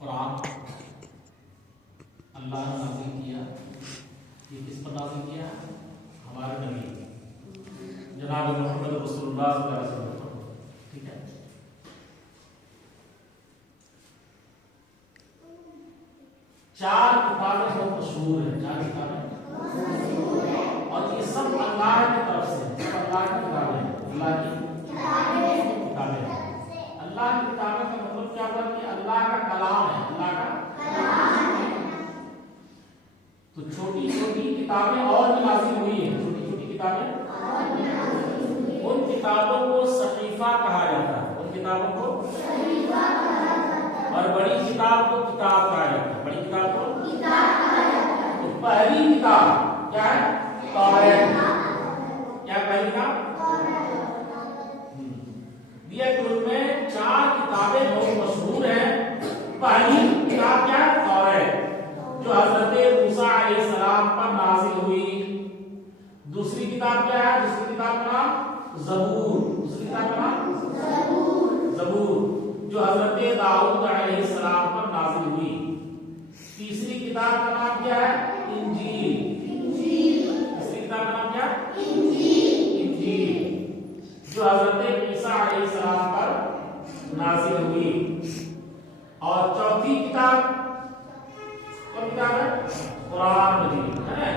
قرآن اللہ نے نازل کیا، یہ کس پر نازل کیا؟ ہمارے نبی جناب محمد رسول اللہ صلی اللہ علیہ وسلم. ٹھیک ہے. چار کتابیں بہت مشہور ہیں، چار کتابیں، اور یہ سب اللہ کی طرف سے، سب اللہ کی کتابیں ہیں. اللہ کی کتابیں ہیں. اللہ کی کتابیں کا مطلب کیا ہوا کہ اللہ کا کلام ہے. اللہ کا کلام ہے. تو چھوٹی چھوٹی کتابیں اور بھی نازل ہوئی ہیں. چھوٹی چھوٹی کتابیں، ان کتابوں کو صحیفہ کہا جاتا ہے. ان کتابوں کو صحیفہ کہا جاتا ہے. اور بڑی کتاب کو کتاب کہا جاتا ہے. بڑی کتاب کو کتاب کہا جاتا ہے. تو پہلی کتاب کیا ہے؟ توریت. کیا پہلی کتاب؟ میں چار کتابیں بہت مشہور ہیں. پہلی کتاب کیا ہے؟ توریت، جو حضرت موسیٰ علیہ السلام پر نازل ہوئی. دوسری کتاب کیا ہے؟ دوسری کتاب کا نام زبور. دوسری کتاب کا نام زبور، جو حضرت داؤد علیہ السلام پر نازل ہوئی. تیسری کتاب کا نام کیا ہے؟ انجیل. تیسری کتاب کا نام کیا ہے؟ انجیل، جو حضرت عیسیٰ علیہ السلام پر نازل ہوئی. اور چوتھی کتاب کون کتاب ہے؟ قرآن مجید ہے،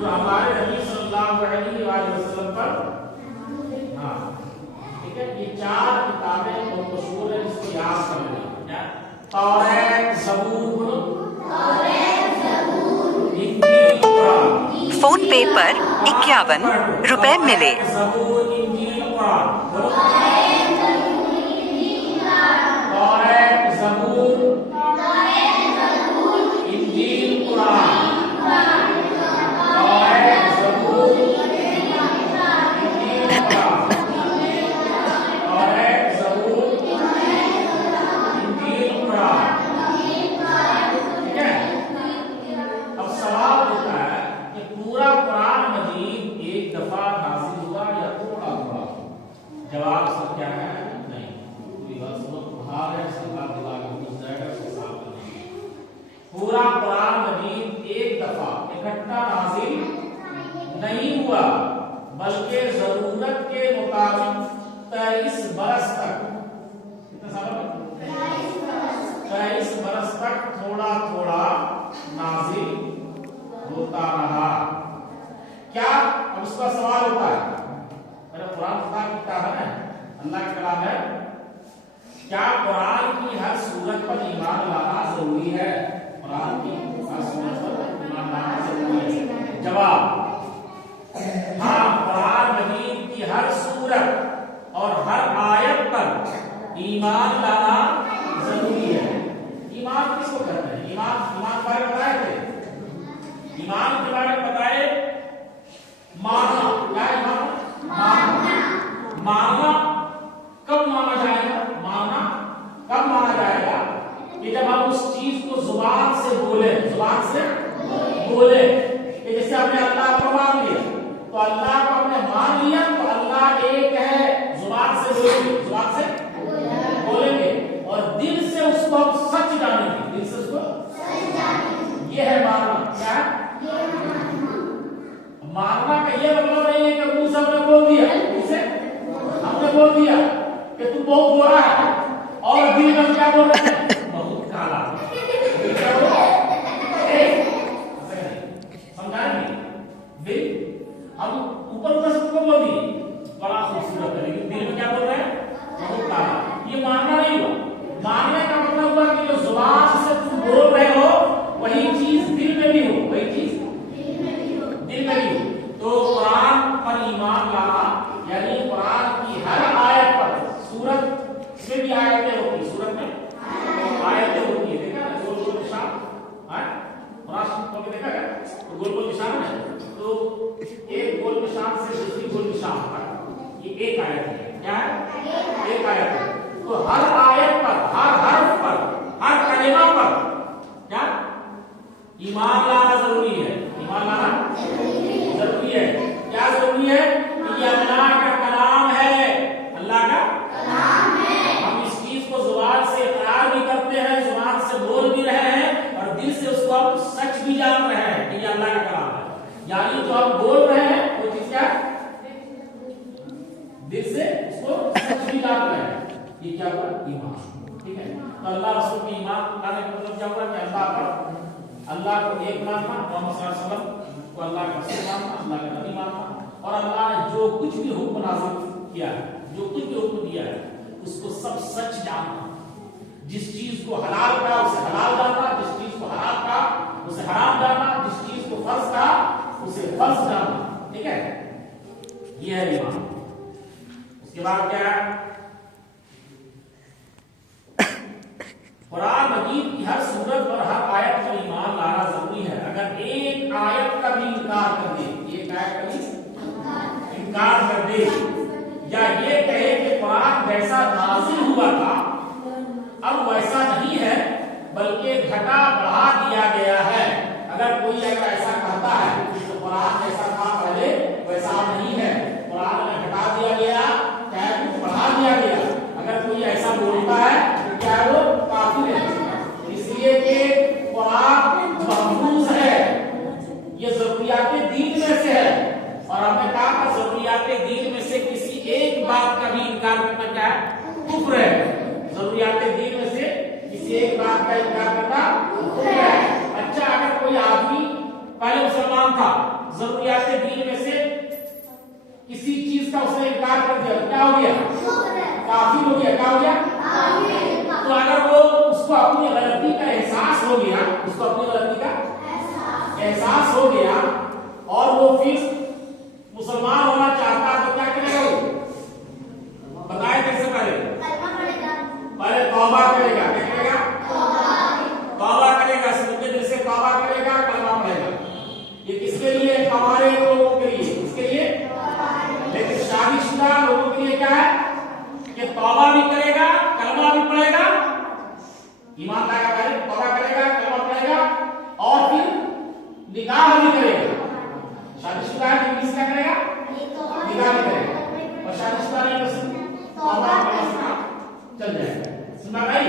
جو ہمارے نبی صلی اللہ علیہ وآلہ وسلم پر. ہاں ٹھیک ہے. یہ چار کتابیں بہت مشہور ہیں، اس کو یاد کر لیں. کیا؟ توریت، زبور، انجیل، قرآن. فون پے پر 51 روپے ملے. زبور، انجیل، قرآن. زبور، انجیل، قرآن. زبور، انجیل، قرآن. زبور، انجیل، قرآن. ٹھیک ہے. اب سوال ہوتا ہے کہ پورا قرآن مجید ایک دفعہ نازل ہوا یا تھوڑا تھوڑا؟ جواب سب کیا ہے؟ پورا قرآن مجید ایک دفعہ اکٹھا نازل نہیں ہوا، بلکہ ضرورت کے مطابق 23 برس تک، کتنے سال؟ 23 برس تک تھوڑا تھوڑا نازل ہوتا رہا. کیا؟ اب اس کا سوال ہوتا ہے، میرا قرآن خدا کی کتاب ہے، اللہ کا کلام ہے، کیا قرآن کی ہر سورت پر ایمان لانا ضروری ہے؟ قرآن کی ہر سورت پر ایمان لانا ضروری ہے. جواب: ہاں، قرآن مجید کی ہر سورت اور ہر آیت پر ایمان لانا ضروری ہے. ایمان کس کو کہتے ہیں؟ ایمان کے بارے میں بتائے تھے. ایمان کے بارے میں بتائے. ماننا. کیا ہے ماننا؟ ماننا کب مانا جائے گا؟ ماننا کب مانا جائے گا؟ کہ جب ہم اس چیز کو زبان سے بولے. زبان سے بولے کہ جیسے ہم نے اللہ کو مان لیا، تو اللہ کو ہم نے مان لیا، تو اللہ ایک ہے. زبان سے بولیں گے، زبان سے بولیں گے، اور دل سے اس کو ہم سچ جانیں گے. دل سے اس کو سچ جانیں گے. یہ ہے ماننا. کیا ہے ماننا؟ کا یہ مطلب نہیں ہے کہ منہ سے ہم نے بول دیا، منہ سے ہم نے بول دیا کہ تو بہت گورا ہے، اور دل میں کیا بول رہے ہیں؟ بہت کالا. سمجھا نہیں؟ دل ہم اوپر سے کو بول دیے بڑا خوبصورت ہے، لیکن دل میں کیا بول رہے ہیں؟ بہت کالا. یہ ماننا نہیں ہوا. ماننے کا مطلب ہوا کہ جو زبان سے تم بول رہے ہو وہی چیز دل میں بھی ہو، وہی چیز دل میں بھی ہو. تو قرآن پر ایمان لانا یعنی قرآن کی ہر آیت پر، سورت میں بھی آیتیں ہوتی، سورت میں آیتیں ہوتی ہے. دیکھا نا گول گول نشان؟ قرآن کو دیکھا ہے گول گول نشان ہے. تو ایک گول نشان سے دوسری گول نشان پر یہ ایک آیت ہے. کیا ہے؟ ایک آیت ہے. تو ہر آیت پر، ہر حرف پر، ہر کلمہ پر کیا ایمان لانا ضروری ہے. ایمان لانا ضروری ہے. کیا ضروری ہے؟ کہ یہ اللہ کا کلام ہے. اللہ کا کلام ہے. ہم اس چیز کو زبان سے اقرار بھی کرتے ہیں، زبان سے ہوا ایمان. ٹھیک ہے, تو اللہ رسول کی ایمان لانے کا مطلب کیا ہوا کہ اللہ کو ایک ماننا, محمد صلی اللہ علیہ وسلم کو اللہ کا رسول ماننا, اللہ کا نبی ماننا, اور اللہ نے جو کچھ بھی حکم نازل کیا ہے, جو کچھ بھی حکم دیا ہے, اس کو سب سچ جاننا. جس چیز کو حلال کہا اسے حلال جاننا, جس چیز کو حرام کہا اسے حرام جاننا, جس چیز کو فرض کہا اسے فرض جاننا. ٹھیک ہے, یہ ہے ایمان. اس کے بعد کیا ہے, قرآن مجید کی ہر سورت اور ہر آیت پر ایمان لانا ضروری ہے. اگر ایک آیت کا بھی انکار کر دے, ایک آیت کا بھی انکار کر دے, یا یہ کہے کہ قرآن جیسا نازل ہوا تھا اب ویسا نہیں ہے بلکہ گھٹا بڑھا دیا گیا ہے, اگر کوئی ایسا کہتا ہے تو قرآن جیسا تھا پہلے ویسا نہیں ہے, قرآن میں گھٹا دیا گیا, کیا کچھ بڑھا دیا گیا, اگر کوئی ایسا بولتا ہے تو کیا وہ کافر ہے. اس لیے کہ قرآن محفوظ ہے, یہ ضروریات دین میں سے ہے, اور ہم نے کہا کہ ضروریات دین میں سے کسی ایک بات کا بھی انکار کرنا کیا ہے, کفر ہے. ضروریات دین میں سے کسی ایک بات کا انکار کرنا کفر ہے. اچھا, اگر کوئی آدمی پہلے مسلمان تھا, ضروریات دین میں سے کسی چیز کا اس نے انکار کر دیا, کیا ہو گیا, کافر ہو گیا. کیا ہو گیا, تو اگر وہ اس کو اپنی غلطی کا احساس ہو گیا, اس کو اپنی غلطی کا احساس ہو گیا اور وہ پھر مسلمان ہونا چاہتا ہے تو کیا کرے گا, بتائیں کیسے کرے گا, پہلے توبہ کرے گا. کیا کرے گا, توبہ کرے گا, سچے دل سے توبہ کرے گا, کلمہ پڑھے گا. یہ کس کے لیے, ہمارے لوگوں کے لیے, اس کے لیے. لیکن شادی شدہ لوگوں کے لیے کیا ہے کہ توبہ بھی کرے گا, کلمہ بھی پڑھے گا, ایمان لائے گا, پہلے توبہ کرے گا, کلمہ پڑھے گا, اور پھر نکاح بھی کرے گا. شادی شدہ ہے تو کس کیا کرے گا, نکاح بھی کرے گا, اور شادی شدہ نہیں تو توبہ کرنا چل جائے گا. سنا بھائی,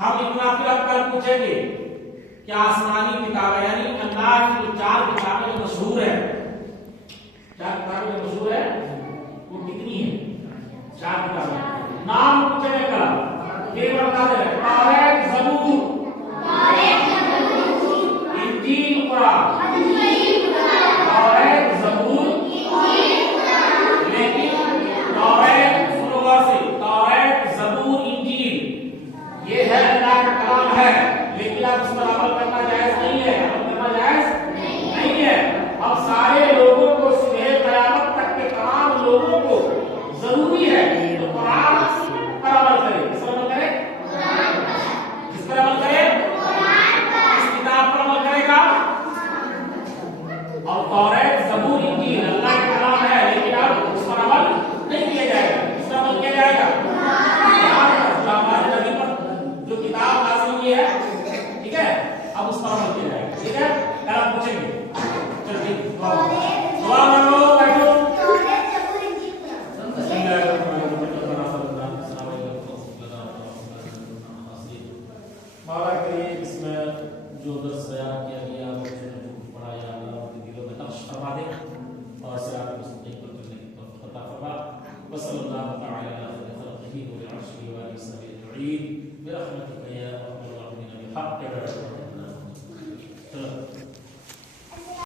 ہم اتنا پھر اب کل پوچھیں گے کہ آسمانی کتابیں یعنی اللہ کی جو 4 کتابیں مشہور ہے, 4 کتابیں مشہور ہے, وہ کتنی ہیں, 4 کتابیں. نام پوچھیں گے کل, پھر بتا دے رہے, توریت, زبور, انجیل, قرآن. توریت, زبور, لیکن توریت سنو سے, توریت, زبور, انجیل یہ ہے اللہ کا کلام ہے, لیکن اب اس پر عمل کرنا جائز نہیں ہے. عمل کرنا جائز نہیں ہے. اب سارے لوگوں کو صبح قیامت تک کے تمام لوگوں کو ضروری ہے تو قرآن پر عمل کرے. کس پر عمل کرے, کس پر عمل کرے, اس کتاب پر عمل کرے گا. اور توریت, زبور, انجیل اللہ کا کلام ہے, لیکن اب اس پر عمل نہیں کیا جائے گا. اس پر عمل کیا جائے گا, ہمارے نبی پر جو کتاب نازل ہوئی ہے, ٹھیک ہے, اب اس پر عمل کیا جائے گا. ٹھیک ہے, کل آپ پوچھیں گے. چل ٹھیک, دعا مانگو, بیٹھو. بارہ کریم اس میں جو درس بیان کیا گیا, بچوں نے جو پڑھایا, اللہ ان کے دلوں میں نقش فرما دے اور صراط مستقیم پر چلنے کی توفیق عطا فرما. وصلی اللہ تعالی علی خلقہ و عرشہ و آلہ وصحبہ اجمعین برحمتک یا ارحم الراحمین بحق